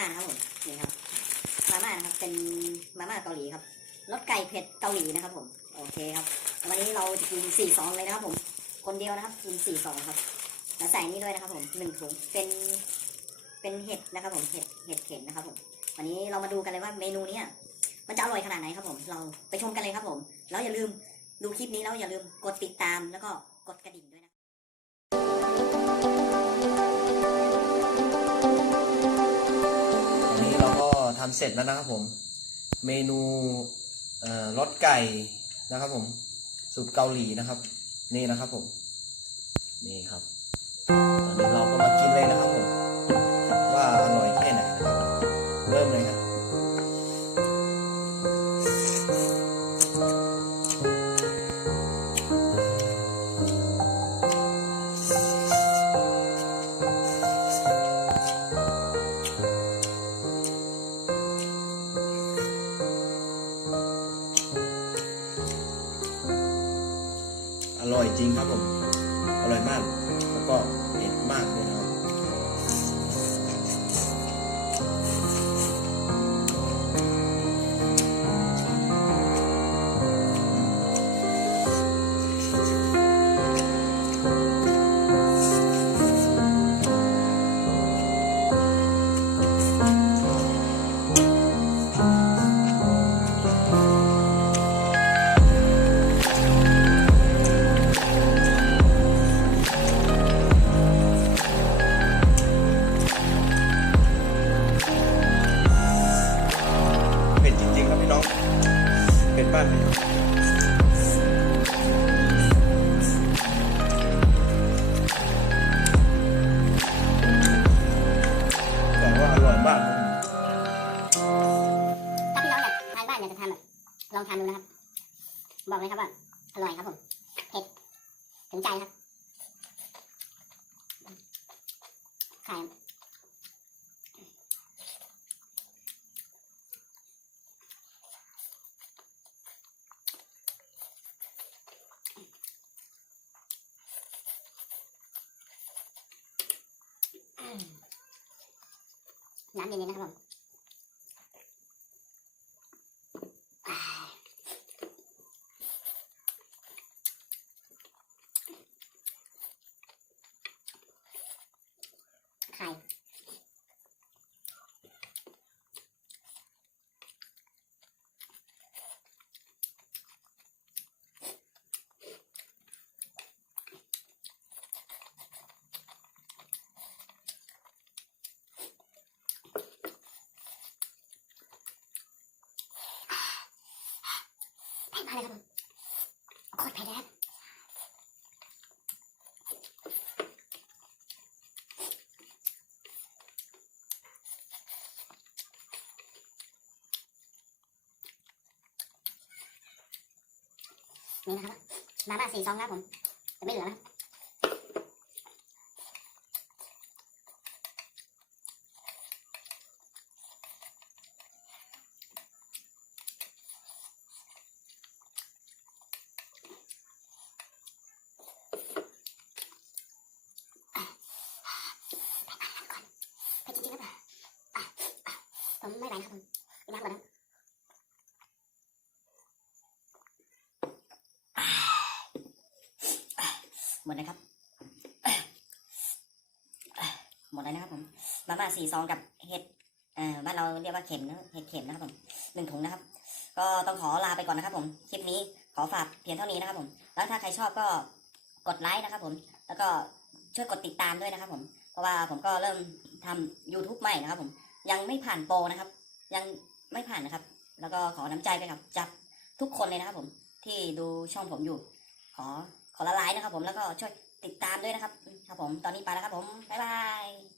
มาม่านะครับผมนี่ครับมาม่านะครับเป็นมาม่าเกาหลีครับรสไก่เผ็ดเกาหลีนะครับผมโอเคครับวันนี้เราจะกินสี่ซองเลยนะครับผม คนเดียวนะครับกินสี่ซองครับแล้วใส่นี่ด้วยนะครับผมหนึ่งถุงเป็นเป็นเห็ดนะครับผมเห็ดเห็ดเข็มนะครับผมวันนี้เรามาดูกันเลยว่าเมนูเนี้ยมันจะอร่อยขนาดไหนครับผม เราไปชมกันเลยครับผม แล้วอย่าลืมดูคลิปนี้แล้วอย่าลืมกดติดตามแล้วก็กดกระดิ่งด้วยนะ เสร็จแล้วนะครับผม เมนูเอ่อรสไก่นะครับผมสูตรเกาหลีนะครับ นี่นะครับผม นี่ครับ ตอนนี้เราก็มากินเลยนะครับผม ว่าอร่อยแค่ไหนนะครับ เริ่มเลยครับ อร่อยจริงครับผม อร่อยมาก แล้วก็เผ็ดมากเลยนะ น้องเผ็ดมากเลยครับแต่ว่าอร่อยมากครับผมถ้าพี่น้องอยากทานบ้านอยากจะทำแบบลองทานดูนะครับ บอกเลยครับว่าอร่อยครับผมเผ็ดถึงใจครับไข่ น้ำเย็นๆนะครับผมไข่ ผ็ดมากเลยครับผมโคตรเผ็ดเลยครับนี่นะครับมาม่าสี่ซองครับผมจะไม่เหลือแล้วเผ็ดจริงๆครับอะอะผม ไม่ไหวนะครับผมกินน้ำก่อนนะหมดเลยครับ หมดเลยนะครับผมมาม่าสี่ซองกับเห็ดบ้านเราเรียกว่าเข็มนะเห็ดเข็มนะครับผมหนึ่งถุงนะครับ ก็ต้องขอลาไปก่อนนะครับผม คลิปนี้ขอฝากเพียงเท่านี้นะครับผม แล้วถ้าใครชอบก็กดไลค์นะครับผม แล้วก็ช่วยกดติดตามด้วยนะครับผม เพราะว่าผมก็เริ่มทำ YouTube ใหม่นะครับผม ยังไม่ผ่านโปรนะครับ ยังไม่ผ่านนะครับ แล้วก็ขอน้ำใจไปกับจับทุกคนเลยนะครับ ผมที่ดูช่องผมอยู่ ขอขอละลายนะครับ ผมแล้วก็ช่วยติดตามด้วยนะครับ ครับผมตอนนี้ไปแล้วครับผมบ๊ายบาย